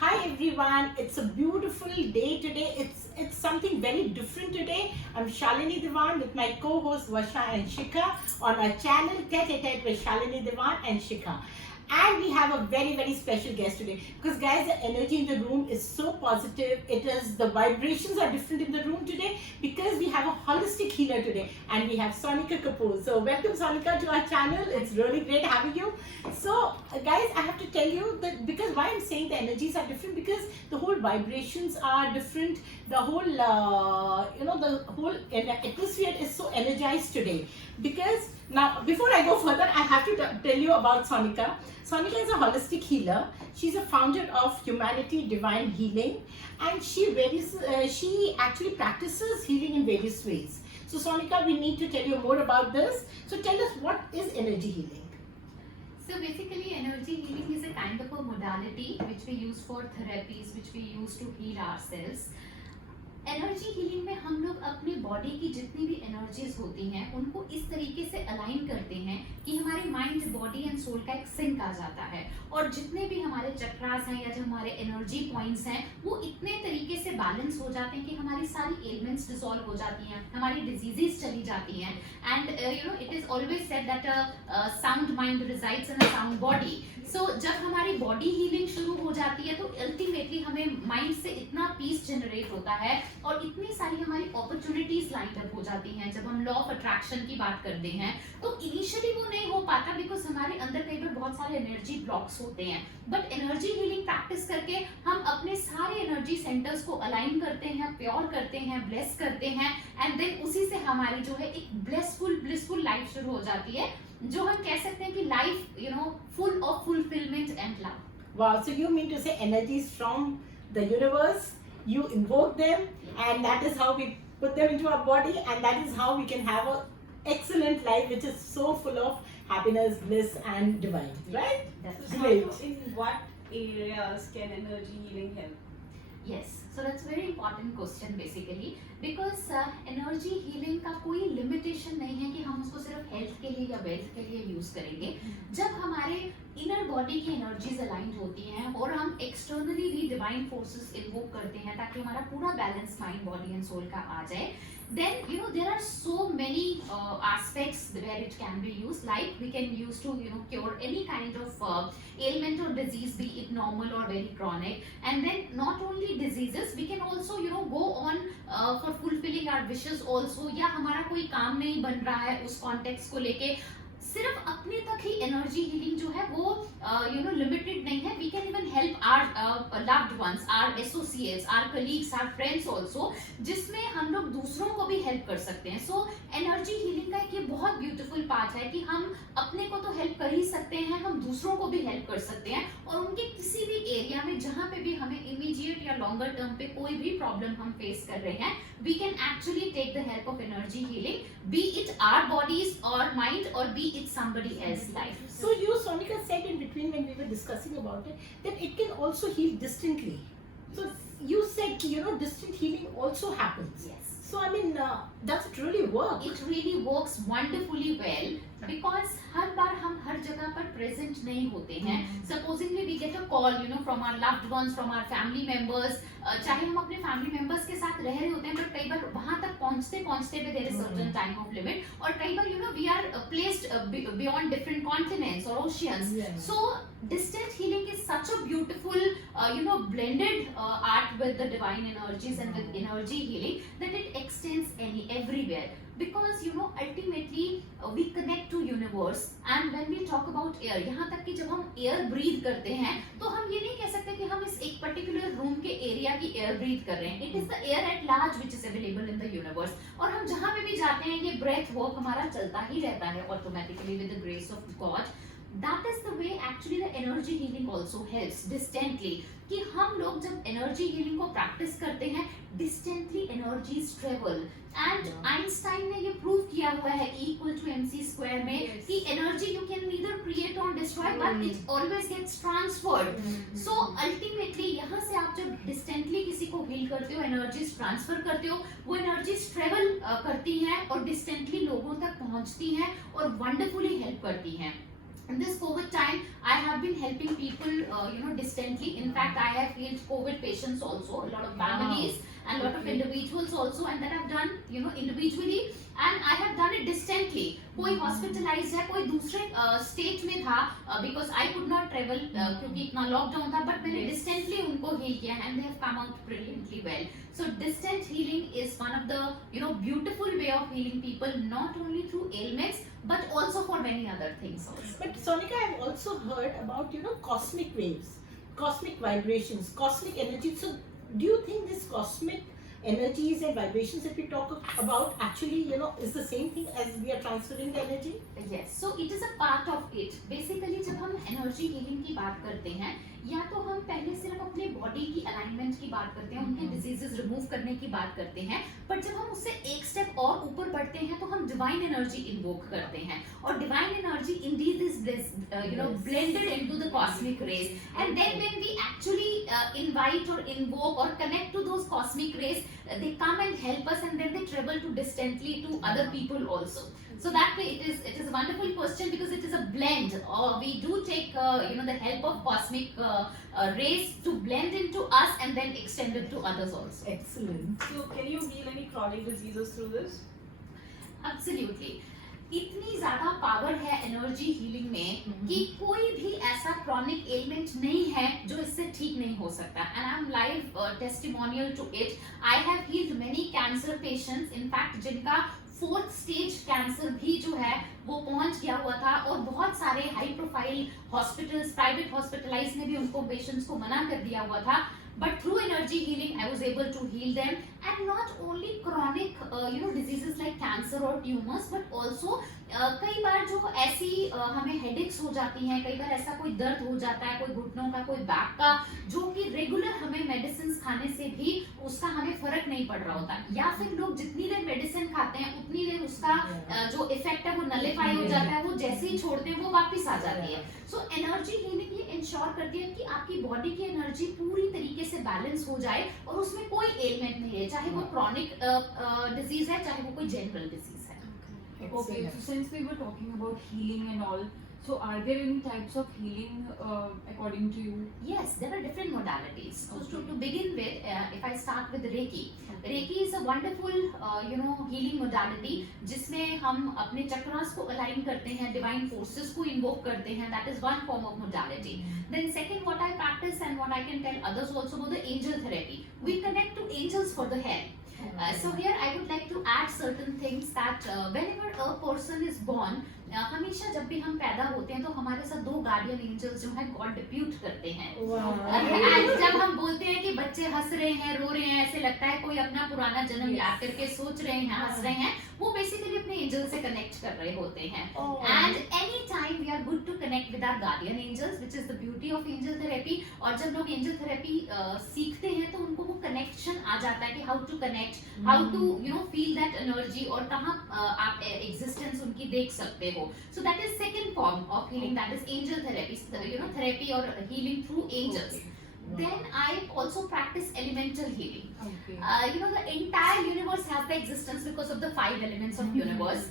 Hi everyone, it's a beautiful day today. It's something very different today. I'm Shalini Devan with my co-host Vasha and Shikha on our channel Tete a Tete with Shalini Devan and Shikha. And we have a very special guest today because guys, the energy in the room is so positive. It is the vibrations are different in the room today because we have a holistic healer today and we have Sonika Kapoor. So welcome Sonika to our channel. It's really great having you. So guys, I have to tell you that because why I'm saying the energies are different because the whole vibrations are different. The whole the whole atmosphere is so energized today. Because now before I go further, I have to tell you about Sonika. Sonika is a holistic healer. She's a founder of Humanity Divine Healing, and she actually practices healing in various ways. So Sonika, we need to tell you more about this. So tell us, what is energy healing? So basically, energy healing is a kind of a modality which we use for therapies, which we use to heal ourselves. Energy healing में हम लोग अपने बॉडी की जितनी भी एनर्जीज होती हैं उनको इस तरीके से अलाइन करते हैं कि हमारे माइंड बॉडी एंड सोल का एक सिंक आ जाता है और जितने भी हमारे चक्रास हैं या जो हमारे एनर्जी पॉइंट्स हैं वो इतने तरीके से बैलेंस हो जाते हैं कि हमारी सारी एलिमेंट्स डिसॉल्व हो जाती हैं, हमारी डिजीजेस चली जाती हैं and it is always said that a sound mind resides in a sound body. So जब हमारी बॉडी हीलिंग शुरू हो जाती है तो अल्टीमेटली हमें माइंड से इतना पीस जनरेट होता है और इतनी सारी हमारी अपॉर्चुनिटीज लाइन अप हो जाती हैं. जब हम लॉ ऑफ अट्रैक्शन की बात करते हैं तो इनिशियली वो नहीं हो पाता बिकॉज हमारे अंदर कई बार बहुत सारे एनर्जी ब्लॉक्स होते हैं. बट एनर्जी हीलिंग प्रैक्टिस करके हम अपने सारे एनर्जी सेंटर्स को अलाइन करते हैं, प्योर करते हैं, ब्लेस करते हैं एंड देन उसी से हमारी जो है एक ब्लिसफुल लाइफ शुरू हो जाती है जो हम कह सकते हैं कि life full of fulfillment and love. Wow, so you mean to say energies from the universe, you invoke them, and that is how we put them into our body, and that is how we can have a excellent life which is so full of happiness, bliss and divine, right? That's Great. So in what areas can energy healing help? Yes, so that's very important question basically because energy healing का कोई लिमिटेशन नहीं है कि हम उसको सिर्फ हेल्थ के लिए या वेल्थ के लिए यूज करेंगे. जब हमारे इनर बॉडी की एनर्जीज अलाइंड होती हैं और हम एक्सटर्नली भी डिवाइन फोर्सेस इन्वोक करते हैं ताकि हमारा पूरा balance mind body and soul का आ जाए, then there are so many aspects where it can be used, like we can use to cure any kind of ailment or disease, be it normal or very chronic. And then not only diseases, we can also go on for fulfilling our wishes also, या हमारा कोई काम नहीं बन रहा है उस कॉन्टेक्स्ट को लेके सिर्फ अपने तक ही एनर्जी हीलिंग जो है वो लिमिटेड नहीं है. We can even help our loved ones, our associates, our colleagues, our friends also, जिसमें हम लोग दूसरों को भी हेल्प कर सकते हैं. सो एनर्जी हीलिंग का एक ये बहुत ब्यूटीफुल पार्ट है कि हम अपने को तो हेल्प कर ही सकते हैं, हम दूसरों को भी हेल्प कर सकते हैं और उनके किसी भी एरिया में जहाँ पे भी हमें इमीडिएट या लॉन्गर टर्म पे कोई भी प्रॉब्लम हम फेस कर रहे हैं, we can actually take the help of energy healing, be it our bodies और माइंड और be it somebody else's life. So you, Sonika, said in between when we were discussing about it that it can also heal distantly. So you said distant healing also happens. Yes. So I mean, does it really work? It really works wonderfully well because हर बार हम हर जगह पर प्रेजेंट नहीं होते हैं. Supposingly we get a call from our loved ones, from our family members, चाहे हम अपने family members के साथ रह रहे होते हैं बट कई बार वहां तक पहुंचते पे there is certain time of limit और कई बार we are placed beyond different continents और oceans. So distant healing is such a beautiful blended art with the divine energies and with energy healing that it extends everywhere because ultimately we connect to universe. And when we talk about air, यहाँ तक कि जब हम air breathe करते हैं तो हम ये नहीं कह सकते कि हम इस एक particular room के area की air breathe कर रहे हैं. It is the air at large which is available in the universe. और हम जहाँ पे भी जाते हैं ये breath work हमारा चलता ही रहता है automatically with the grace of God. That is the way actually the energy healing also helps distantly. कि हम लोग जब एनर्जी हीलिंग को प्रैक्टिस करते हैं distantly energies travel and Einstein ने ये प्रूव किया हुआ है E=mc² में कि energy you can neither create और destroy but it always gets transferred. So ultimately यहाँ से आप जब डिस्टेंटली किसी को हील करते हो, एनर्जीज ट्रांसफर करते हो, वो एनर्जीज ट्रेवल करती हैं और डिस्टेंटली लोगों तक पहुंचती हैं और वंडरफुली हेल्प करती हैं. in this COVID time, I have been helping people, distantly. In fact, I have healed COVID patients also, a lot of families and a lot of individuals also, and that I've done, individually, and I have done it distantly. कोई hospitalized है, कोई दूसरे state में था, because I could not travel, क्योंकि इतना lockdown था, but मैंने distantly उनको heal किया, and they have come out brilliantly well. So distant healing is one of the, beautiful way of healing people, not only through ailments, but also for many other things also. But Sonika, I've also heard about cosmic waves, cosmic vibrations, cosmic energy. So do you think this cosmic energies and vibrations that we talk about actually is the same thing as we are transferring the energy? Yes, so it is a part of it. Basically जब हम energy healing की बात करते हैं, या तो हम पहले सिर्फ अपने बॉडी की अलाइनमेंट की बात करते हैं, उनके डिजीजेस रिमूव करने की बात करते हैं, बट जब हम उससे एक स्टेप और ऊपर बढ़ते हैं तो हम डिवाइन एनर्जी इन्वोक करते हैं, और divine energy Indeed is blended into the cosmic rays, and then when we actually invite or invoke or connect to those cosmic rays, they come and help us, and then they travel to distantly to other people also. So that way it is a wonderful question, because it is a blend, or we do take the help of cosmic rays to blend into us and then extend it to others also. Excellent. So can you heal any chronic diseases through this? Absolutely. इतनी ज्यादा पावर है energy healing में कि कोई भी ऐसा chronic element नहीं है जो इससे ठीक नहीं हो सकता, and I am live testimonial to it. I have healed many cancer patients, in fact जिनका 4th स्टेज कैंसर भी जो है वो पहुंच गया हुआ था, और बहुत सारे high profile hospitals, private hospitals ने भी उनको पेशेंट्स को मना कर दिया हुआ था. But through energy healing, I was able to heal them, and not only chronic, diseases like cancer or tumors, but also कई बार जो ऐसी हमें हेडेक्स हो जाती हैं, कई बार ऐसा कोई दर्द हो जाता है, कोई घुटनों का, कोई बैक का, जो कि रेगुलर हमें मेडिसिन खाने से भी उसका हमें फर्क नहीं पड़ रहा होता, या फिर लोग जितनी देर मेडिसिन खाते हैं उतनी देर उसका जो इफेक्ट है वो नलिफाई हो जाता है, वो जैसे ही छोड़ते हैं वो वापस आ जाती है. सो एनर्जी हीलिंग ये इंश्योर करती है कि आपकी बॉडी की एनर्जी पूरी तरीके से बैलेंस हो जाए, और उसमें कोई एलिमेंट नहीं है, चाहे वो क्रॉनिक डिजीज है, चाहे वो कोई जनरल डिजीज है. Okay, so since we were talking about healing and all, so are there any types of healing according to you? Yes, there are different modalities. So Okay. to begin with, if I start with Reiki, Reiki is a wonderful, healing modality, जिसमें हम अपने चक्रास को अलाइन करते हैं, divine forces को invoke करते हैं. That is one form of modality. Then second, what I practice and what I can tell others also about the angel therapy. We connect to angels for the help. So here I would like to add certain things that whenever a person is born, हमेशा जब भी हम पैदा होते हैं तो हमारे साथ 2 गार्डियन एंजल्स जो हैं गॉड डिप्यूट करते हैं. And जब हम बोलते हैं कि बच्चे हंस रहे हैं, रो रहे हैं, ऐसे लगता है कोई अपना पुराना जन्म याद करके सोच रहे हैं, हंस रहे हैं, वो बेसिकली अपने एंजल से कनेक्ट कर रहे होते हैं. And any time we are good to connect with our guardian angels, which is the beauty of angel therapy. और जब लोग एंजल थेरेपी सीखते हैं तो उनको वो कनेक्शन आ जाता है कि how to connect, how to feel that energy, और कहाँ आप एग्जिस्टेंस उनकी देख सकते हो. So that is second form of healing, that is angel therapy, therapy or healing through angels. Okay. Then I also practice elemental healing. Okay. The entire universe has the existence because of the 5 elements of universe.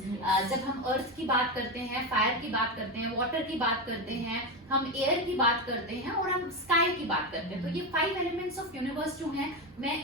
जब हम earth की बात करते हैं, fire की बात करते हैं, water की बात करते हैं, हम air की बात करते हैं, और हम sky की बात करते हैं, तो ये 5 elements of universe जो हैं, मैं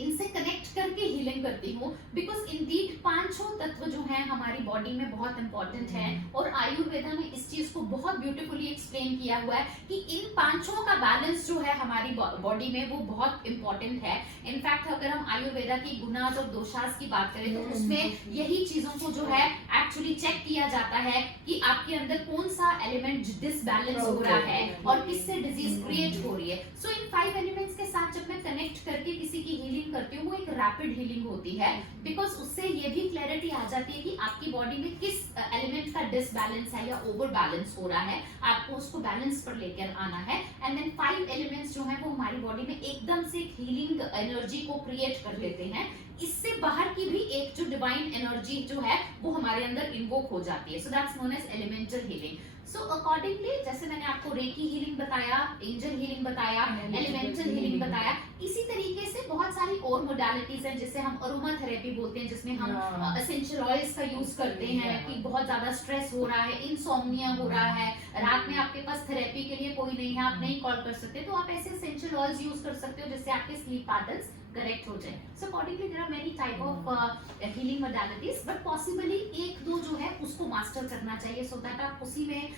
इनसे कनेक्ट करके हीलिंग करती हूँ, बिकॉज इंडीड 5 तत्व जो हैं हमारी बॉडी में बहुत इंपॉर्टेंट है, और आयुर्वेदा में इस चीज को बहुत ब्यूटीफुली एक्सप्लेन किया हुआ है कि इन 5 का बैलेंस जो है हमारी बॉडी में वो बहुत इंपॉर्टेंट है. इनफैक्ट अगर हम आयुर्वेदा की गुणाज और दोषास की बात करें तो उसमें यही चीजों को जो है एक्चुअली चेक किया जाता है कि आपके अंदर कौन सा एलिमेंट डिसबैलेंस हो रहा है और किससे डिजीज क्रिएट हो रही है. सो इन 5 एलिमेंट्स के साथ जब मैं कनेक्ट करके किसी की हीलिंग करती हूँ वो एक रैपिड हीलिंग होती है, बिकॉज उससे ये भी क्लैरिटी आ जाती है कि आपकी बॉडी में किस एलिमेंट का डिसबैलेंस है या ओवर बैलेंस हो रहा है, आपको उसको बैलेंस पर लेकर आना है. एंड देन 5 एलिमेंट्स जो है वो हमारी बॉडी में एकदम से एक हीलिंग एनर्जी को क्रिएट कर लेते हैं. इससे बाहर की भी एक जो डिवाइन एनर्जी जो है वो हमारे अंदर इन्वोक हो जाती है. So that's known as elemental healing. So accordingly जैसे मैंने आपको रेकी हीलिंग बताया, एंजल हीलिंग बताया, एलिमेंटल हीलिंग बताया, इसी तरीके से बहुत सारी और मोडालिटीज हैं जिसे हम अरोमा थेरेपी बोलते हैं, जिसमें हम एसेंशियल ऑयल्स का यूज करते हैं कि बहुत ज्यादा स्ट्रेस हो रहा है, इंसोम्निया हो रहा है, रात में आपके पास थेरेपी के लिए कोई नहीं है, आप नहीं कॉल कर सकते, तो आप ऐसे एसेंशियल ऑयल्स यूज कर सकते हो जिससे आपके स्लीप पैटर्न्स करेक्ट हो जाए. So accordingly there are many type of healing modalities, but possibly एक दो जो है उसको मास्टर करना चाहिए सो दैट आप उसी में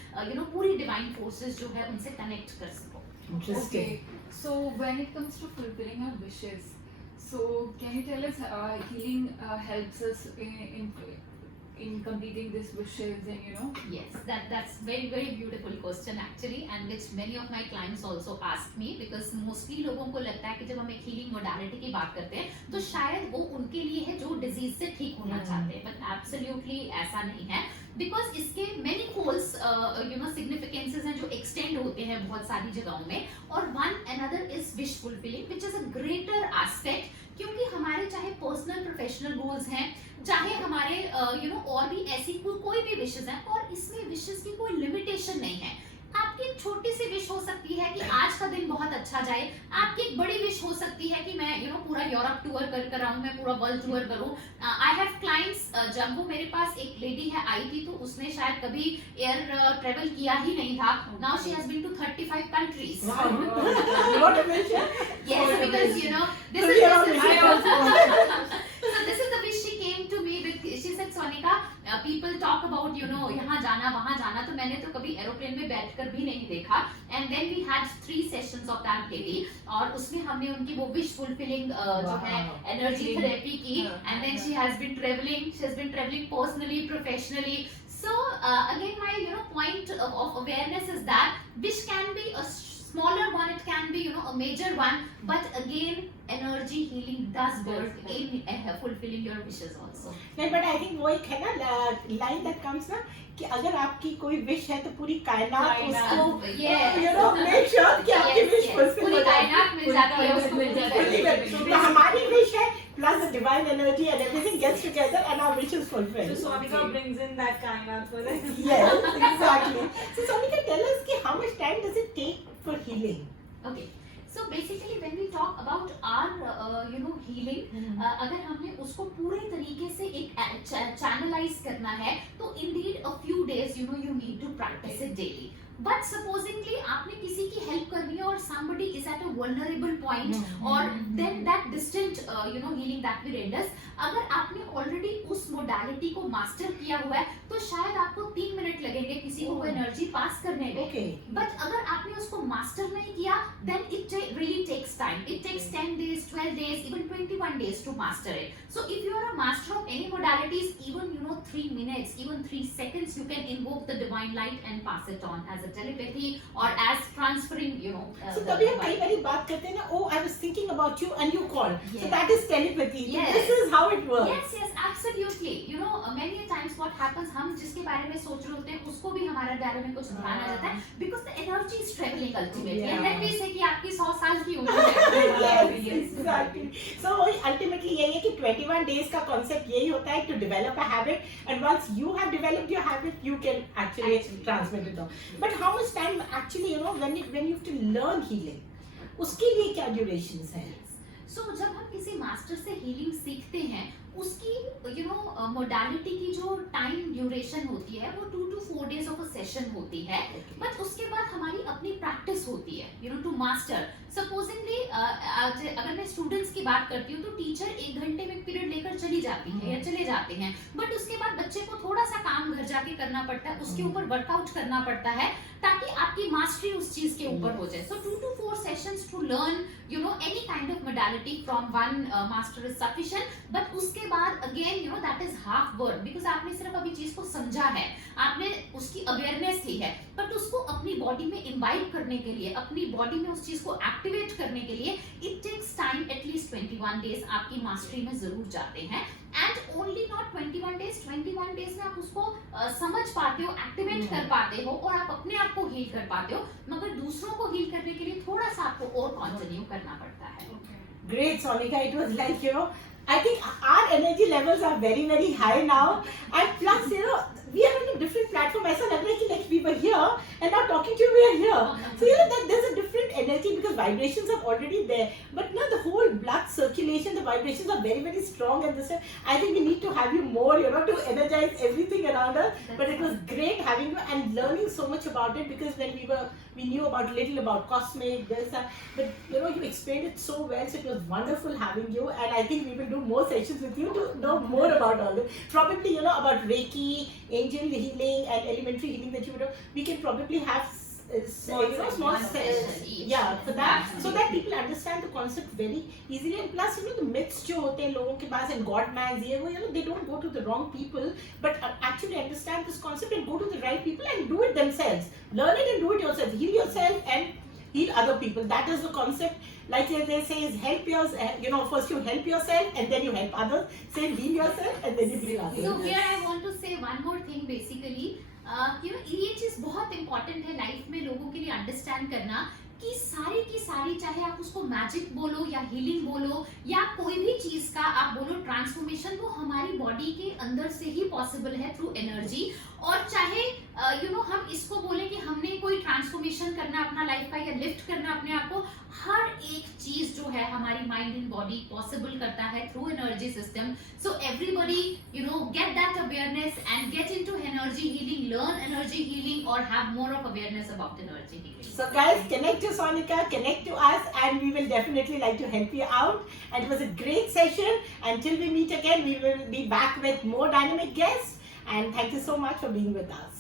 पूरी डिवाइन फोर्सेस जो है उनसे कनेक्ट कर सको. Interesting. So when it comes to fulfilling our wishes, so can you tell us healing helps us in completing these wishes and Yes, that's very beautiful question actually, and which many of my clients also ask me, because mostly लोगों को लगता है कि जब हम एक healing modality की बात करते हैं तो शायद वो उनके लिए है जो डिजीज से ठीक होना चाहते हैं, but absolutely ऐसा नहीं है, because इसके many holes significances हैं जो extend होते हैं बहुत सारी जगहों में, और one another is wish fulfilling which is a greater aspect, क्योंकि हमारे चाहे पर्सनल प्रोफेशनल गोल्स हैं, चाहे हमारे और भी ऐसी कोई भी विशेस हैं, और इसमें विशेस की कोई लिमिटेशन नहीं है. आपकी एक छोटी सी विश हो सकती है कि आज का दिन बहुत अच्छा जाए, आपकी एक बड़ी विश हो सकती है कि मैं पूरा यूरोप टूर कर आऊं, मैं पूरा वर्ल्ड टूर करूं. आई हैव क्लाइंट्स, जब वो मेरे पास एक लेडी है आई थी तो उसने शायद कभी एयर ट्रेवल किया ही नहीं था. Now she has been to 35 countries. What a vision. Yes, because this So is we are all so this is the wish she came to me with. She said, Sonika, people talk about यहाँ जाना वहाँ जाना, तो मैंने तो कभी एरोप्लेन में बैठकर भी नहीं देखा. And then we had 3 sessions of that lady, और उसमें हमने उनकी वो wish fulfilling जो है एनर्जी थेरेपी की. And then she has been traveling personally, professionally. So again my point of awareness is that wish can be a smaller one, it can be a major one, but again energy healing does work in fulfilling your wishes also. नहीं, but I think वो एक है ना line that comes ना कि अगर आपकी कोई विश है तो पूरी कायनात उसको make sure कि आपकी विश fulfill पूरी हो जाए. कायनात मिल जाती है उसको पूरी करने के लिए. तो हमारी विश है plus the divine energy and everything gets together and our wish is fulfilled. So Sonika brings in that kainat for us. Yes, exactly. So Sonika, tell us कि how much time does it take for healing? Okay. So basically when we talk about our healing, अगर हमने उसको पूरे तरीके से एक channelize करना है तो indeed a few days you need to practice it daily. But supposingly आपने किसी की हेल्प करनी है और somebody is at a vulnerable point, or then that distant healing that we renders, अगर आपने already उस modality को master किया हुआ है तो शायद आपको 3 मिनट लगेंगे किसी को एनर्जी पास करने में. Okay. But अगर आपने उसको master नहीं किया then it really takes time. It takes 10 days, 12 days, even 21 days to master it. So if you are a master of any modalities, even 3 minutes, even 3 seconds, you can invoke the divine light and pass it on as a telepathy or as transferring So तभी हम कई बारी बात करते हैं ना, oh I was thinking about you and you called. So Yes. that is telepathy. Yes. This is how it works. Yes, absolutely. Many times what happens, हम जिसके बारे में सोच रहे होते हैं उसको भी हमारे बारे में कुछ ध्यान आ जाता है, because the energy is traveling ultimately. Yeah. And let me say कि आपकी 100 साल की उम्र है. Yes, exactly. So ultimately यही है कि 21 days का concept यही होता है to develop a habit, and once you have developed your habit, you can actually transmit it on. But how much time actually when you have to learn healing, उसके लिए क्या durations हैं? So जब हम किसी मास्टर से हीलिंग सीखते हैं उसकी मोडालिटी की जो टाइम ड्यूरेशन होती है वो 2 to 4 days of a session होती है. बट उसके बाद हमारी अपनी प्रैक्टिस होती है टू मास्टर. सपोजिंगली अगर मैं स्टूडेंट्स की बात करती हूँ तो टीचर 1 घंटे में पीरियड लेकर चली जाती है या चले जाते हैं, बट उसके बाद बच्चे को थोड़ा सा काम घर जाके करना पड़ता है, उसके ऊपर वर्कआउट करना पड़ता है ताकि आपकी मास्टरी उस चीज के ऊपर हो जाए. So 2 to 4 sessions to learn any kind of modality from one master is sufficient. But उसके बाद again that is half work, because आपने सिर्फ अभी चीज को समझा है, आपने उसकी अवेयरनेस ली है, बट उसको अपनी बॉडी में इम्बाइब करने के लिए, अपनी बॉडी में उस चीज को एक्टिवेट करने के लिए it takes time. At least 21 days आपकी मास्टरी में जरूर जाते हैं. And only not 21 days, 21 days में आप उसको समझ पाते हो, एक्टिवेट कर पाते हो और आप अपने आप को हील कर पाते हो, मगर दूसरों को हील करने के लिए थोड़ा सा आपको और कंटिन्यू करना पड़ता है. Great, Sonika. It was like I think our energy levels are very high now, and plus we are on a different platform. ऐसा लग रहा है कि like we were here and now talking to you we are here. So you know that there's a different energy because vibrations are already there. But now the whole blood circulation, the vibrations are very very strong and this. I think we need to have you more, you know, to energize everything around us. But it was great having you and learning so much about it because when we knew about little about cosmic this but you know you explained it so well. So it was wonderful having you and I think we will do more sessions with you to know more about all this. Probably you know about Reiki, angel healing and elementary healing that you would do. We can probably have small session each. yeah for that so Absolutely. that people understand the concept very easily and plus you know the myths जो होते हैं लोगों के पास and God man ये वो you know they don't go to the wrong people but actually understand this concept and go to the right people and do it themselves. Learn it and do it yourself. Heal yourself and heal other people. That is the concept. Like they say is help yourself, you know, first you help yourself and then you help others. Say heal yourself and then you heal others. So here I want to say one more thing basically. You know ये चीज बहुत इम्पोर्टेंट है लाइफ में लोगों के लिए अंडरस्टैंड करना कि सारी की सारी चाहे आप उसको मैजिक बोलो या हीलिंग बोलो या कोई भी चीज का आप बोलो ट्रांसफॉर्मेशन वो हमारी बॉडी के अंदर से ही पॉसिबल है थ्रू एनर्जी. और चाहे यू नो हम इसको बोले कि हमने कोई ट्रांसफॉर्मेशन करना अपना लाइफ का या लिफ्ट करना अपने आप को, हर एक चीज जो है हमारी माइंड एंड बॉडी पॉसिबल करता है through energy system. So everybody you know get that awareness and get into energy healing, learn energy healing और have more of awareness about energy healing. So guys, connect to Sonika, connect to us and we will definitely like to help you out. And it was a great session. Until we meet again, we will be back with more dynamic guests. And thank you so much for being with us.